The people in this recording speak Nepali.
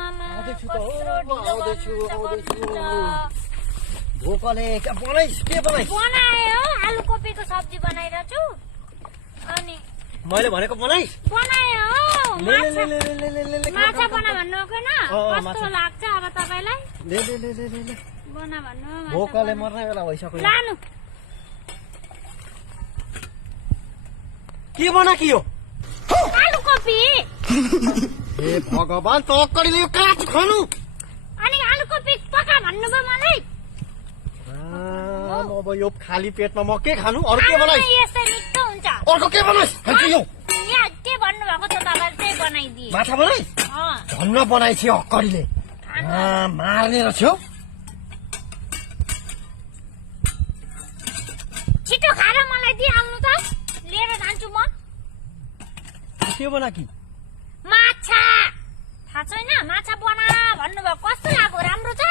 आउँदैछु त आउँदैछु भोकले बनाइस् के बनाइस् बनायो आलु कोपीको सब्जी बनाइरहेको छु अनि मैले भनेको बनाइस् बनायो माछा बना भन्नु होइन कस्तो लाग्छ अब तपाईलाई ले ले ले ले ले बना भन्नु भोकले मर्ने बेला भइसक्यो लानु के बना कि यो आलु कोपी ए भगवान तक्करीले यो काट खानु अनि आलु कोपी पका भन्नुभयो मलाई अब यो खाली पेटमा म के खानु अरु के बनाइस् यस्तै मिठो हुन्छ अर्को के बनाइस् खान्छु यो यहाँ के भन्नुभएको छ तपाईले त्यही बनाइदिए माछा बनाइस् धन्न बनाइछ अक्करीले मार्ने रहेछ छिटो खाएर मलाई दिइहाल्नु त लिएर जान्छु म के बना कि माछा थाहा छैन माछा बना भन्नुभयो कस्तो लाग्यो राम्रो छ